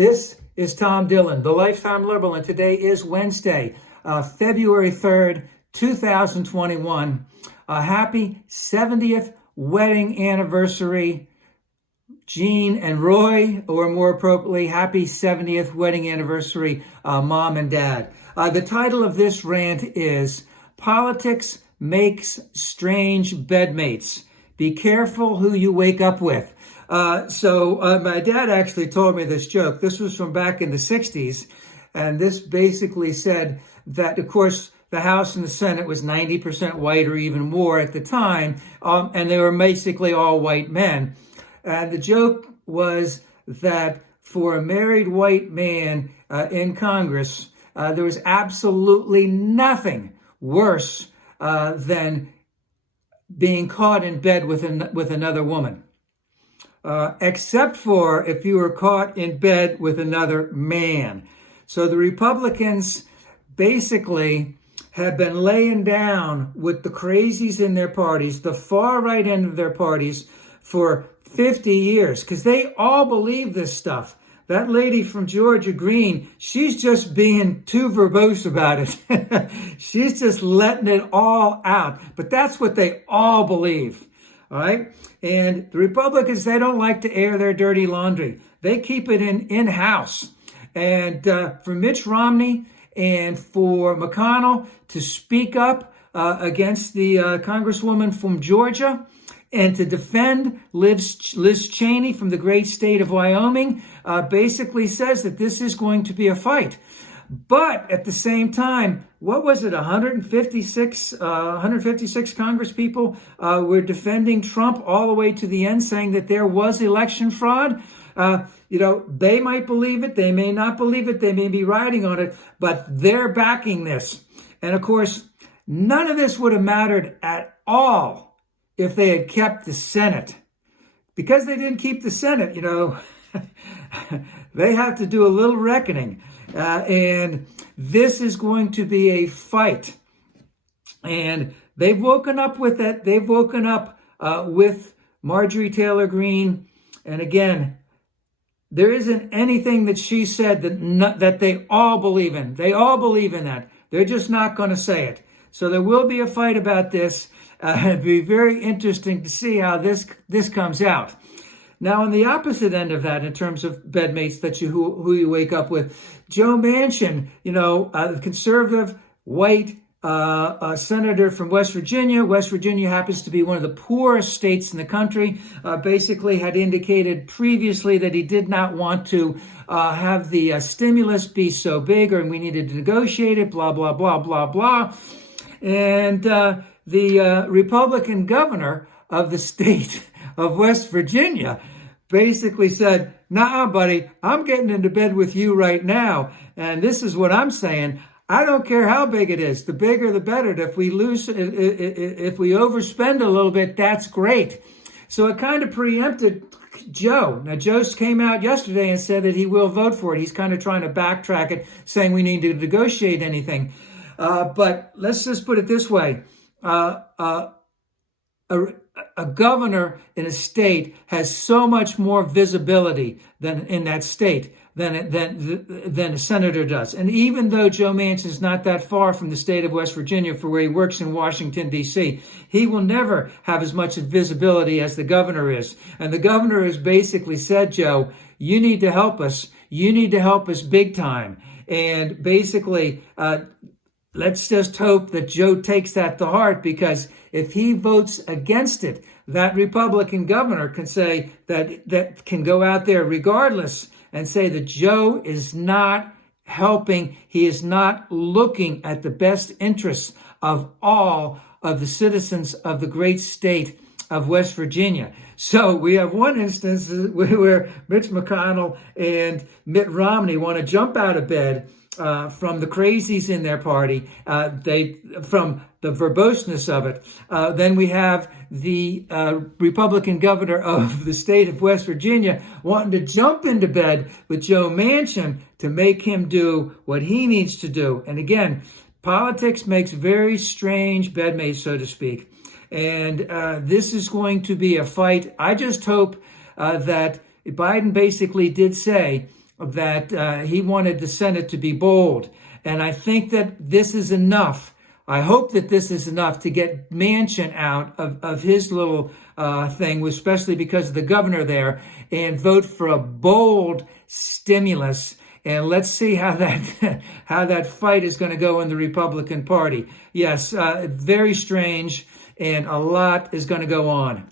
This is Tom Dillon, the Lifetime Liberal, and today is Wednesday, February 3rd, 2021. Happy 70th wedding anniversary, Jean and Roy, or more appropriately, happy 70th wedding anniversary, Mom and Dad. The title of this rant is Politics Makes Strange Bedmates. Be careful who you wake up with. My dad actually told me this joke. This was from back in the 60s. And this basically said that, of course, the House and the Senate was 90% white or even more at the time. And they were basically all white men. And the joke was that for a married white man in Congress, there was absolutely nothing worse than being caught in bed with another woman. Except for if you were caught in bed with another man. So the Republicans basically have been laying down with the crazies in their parties, the far right end of their parties, for 50 years, because they all believe this stuff. That lady from Georgia, Greene, she's just being too verbose about it. She's just letting it all out. But that's what they all believe. All right. And the Republicans, they don't like to air their dirty laundry. They keep it in-house. And for Mitch Romney and for McConnell to speak up against the Congresswoman from Georgia and to defend Liz Cheney from the great state of Wyoming, basically says that this is going to be a fight. But at the same time, what was it? 156 Congress people were defending Trump all the way to the end, saying that there was election fraud. They might believe it. They may not believe it. They may be riding on it, but they're backing this. And of course, none of this would have mattered at all if they had kept the Senate. Because they didn't keep the Senate, they have to do a little reckoning. And this is going to be a fight. And they've woken up with that. They've woken up with Marjorie Taylor Greene. And again, there isn't anything that she said that they all believe in. They all believe in that. They're just not going to say it. So there will be a fight about this. It'd be very interesting to see how this comes out. Now, on the opposite end of that, in terms of bedmates who you wake up with, Joe Manchin, a conservative white senator from West Virginia. West Virginia happens to be one of the poorest states in the country. Basically, had indicated previously that he did not want to have the stimulus be so big, or we needed to negotiate it. Blah blah blah blah blah. And the Republican governor of the state of West Virginia basically said, "Nah, buddy, I'm getting into bed with you right now. And this is what I'm saying. I don't care how big it is. The bigger, the better. If we overspend a little bit, that's great." So it kind of preempted Joe. Now, Joe came out yesterday and said that he will vote for it. He's kind of trying to backtrack it, saying we need to negotiate anything. But let's just put it this way. A governor in a state has so much more visibility than in that state than a senator does. And even though Joe Manchin is not that far from the state of West Virginia, for where he works in Washington, D.C., he will never have as much visibility as the governor is. And the governor has basically said, Joe, you need to help us. You need to help us big time. And basically, let's just hope that Joe takes that to heart, because if he votes against it, that Republican governor can say that can go out there regardless and say that Joe is not helping. He is not looking at the best interests of all of the citizens of the great state of West Virginia. So we have one instance where Mitch McConnell and Mitt Romney want to jump out of bed from the crazies in their party, from the verboseness of it. Then we have the Republican governor of the state of West Virginia wanting to jump into bed with Joe Manchin to make him do what he needs to do. And again, politics makes very strange bedmates, so to speak. And this is going to be a fight. I just hope that Biden basically did say that he wanted the Senate to be bold. And I think that this is enough. I hope that this is enough to get Manchin out of his little thing, especially because of the governor there, and vote for a bold stimulus. And let's see how that how that fight is going to go in the Republican Party. Yes, very strange, and a lot is going to go on.